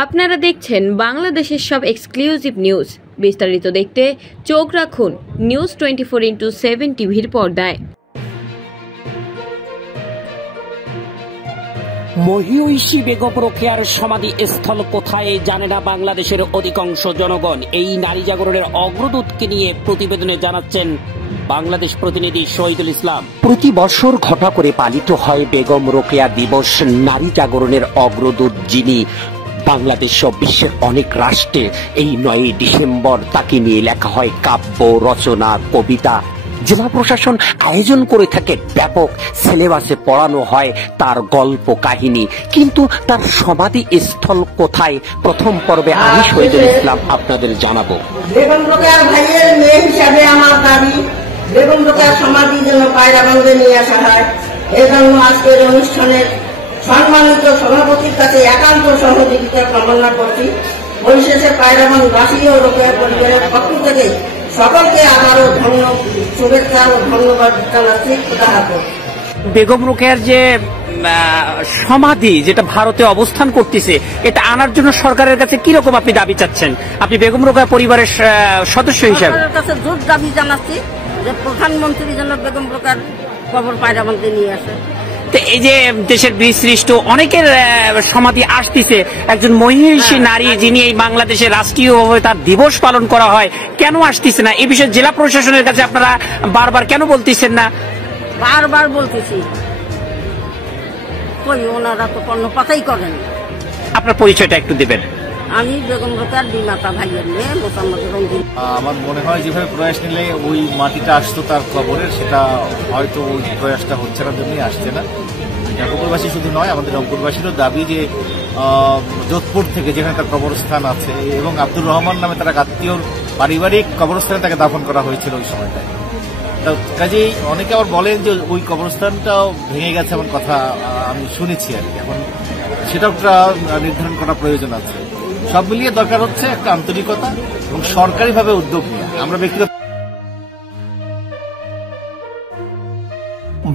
আপনারা দেখছেন বাংলাদেশের সব এক্সক্লুসিভ নিউজ। বিস্তারিত দেখতে চোখ রাখুন নিউজ 24x7 টিভির পর্দায়। মহিয়সী বেগম রোকেয়ার সমাধি স্থল কোথায় জানে না বাংলাদেশের অধিকাংশ জনগণ। এই নারী জাগরণের অগ্রদূতকে নিয়ে প্রতিবেদনে জানাচ্ছেন বাংলাদেশ প্রতিনিধি শহীদুল ইসলাম। প্রতি বছর ঘটা করে পালিত হয় বেগম রোকেয়া দিবস। নারী জাগরণের অগ্রদূত যিনি বাংলাদেশ ও বিশ্বের অনেক রাষ্ট্রে এই 9 ডিসেম্বর তাকে নিয়ে লেখা হয় কাব্য রচনা, কবিতা। জেলা প্রশাসন আয়োজন করে থাকে ব্যাপক সিলেবাসে পড়ানো হয় তার গল্প কাহিনী, কিন্তু তার সমাধি স্থল কোথায় প্রথম পর্বে আমি শহীদুল ইসলাম আপনাদের জানাবো। বেগম রোকেয়ার ভাইয়ের মেয়ে হিসাবে আমার দাবি বেগম রোকেয়ার সমাধি যেন পায়রাগঞ্জে নিয়ে আসা হয়। এজন্য আজকের অনুষ্ঠানের সম্মানিত সভাপতির কাছে একান্ত সহযোগিতা কামনা করছি। পরিশেষে পায়রাগঞ্জবাসী ও রোকেয়া পরিবারের পক্ষ থেকে সকলকে আবারও শুভেচ্ছা ও ধন্যবাদ জানাচ্ছি। বেগম রোকেয়ার যে সমাধি যেটা ভারতে অবস্থান করতেছে, এটা আনার জন্য সরকারের কাছে কি রকম আপনি দাবি চাচ্ছেন? আপনি বেগম রোকেয়া পরিবারের সদস্য হিসাবে কাছে জোর দাবি জানাচ্ছি যে প্রধানমন্ত্রী যেন বেগম রোকেয়ার কবর পায়রাগঞ্জে নিয়ে আসে। এই যে দেশের বীরশ্রেষ্ঠ অনেকের সমাধি আসতেছে, একজন মহিয়সী নারী যিনি এই বাংলাদেশে রাষ্ট্রীয়ভাবে তার দিবস পালন করা হয়, কেন আসতেছে না? এই বিষয়ে জেলা প্রশাসনের কাছে আপনারা বারবার কেন বলতেছেন না? বারবার বলতেছি, ওনারা তো কোনো কথাই করেন। আপনার পরিচয়টা একটু দেবেন। আমি বেগম রোকেয়ার বিমাতা ভাইয়ের মেয়ে মোসাম্মদ রঞ্জিত। আমার মনে হয় যেভাবে প্রয়াস নিলে ওই মাটিটা আসতো তার কবরের, সেটা হয়তো ওই প্রয়াসটা হচ্ছে না, জন্যই আসছে না। রংপুরবাসী শুধু নয়, আমাদের রংপুরবাসীরও দাবি যে যোধপুর থেকে যেখানে তার কবরস্থান আছে এবং আব্দুর রহমান নামে তার আত্মীয়র পারিবারিক কবরস্থানে তাকে দাফন করা হয়েছিল ওই সময়টায়। কাজেই অনেকে আবার বলেন যে ওই কবরস্থানটাও ভেঙে গেছে এমন কথা আমি শুনেছি আর কি। এখন সেটাও নির্ধারণ করা প্রয়োজন আছে। সব মিলিয়ে দরকার হচ্ছে একটা আন্তরিকতা এবং সরকারিভাবে উদ্যোগ নিয়ে। আমরা ব্যক্তিগত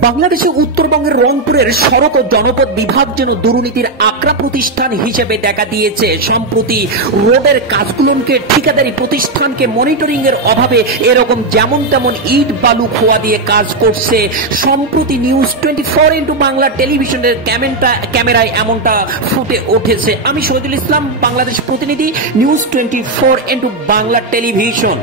বাংলাদেশের উত্তরবঙ্গের রংপুরের সড়ক ও জনপদ বিভাগ যেন দুর্নীতির আকড়া প্রতিষ্ঠান হিসেবে দেখা দিয়েছে। সম্প্রতি রোডের কাজগুলোকে ঠিকাদারি প্রতিষ্ঠানকে মনিটরিং এর অভাবে এরকম যেমন তেমন ইট বালু খোয়া দিয়ে কাজ করছে। সম্প্রতি নিউজ 24 বাংলা টেলিভিশনের ক্যামেরায় এমনটা ফুটে উঠেছে। আমি শহীদুল ইসলাম, বাংলাদেশ প্রতিনিধি, নিউজ 24 বাংলা টেলিভিশন।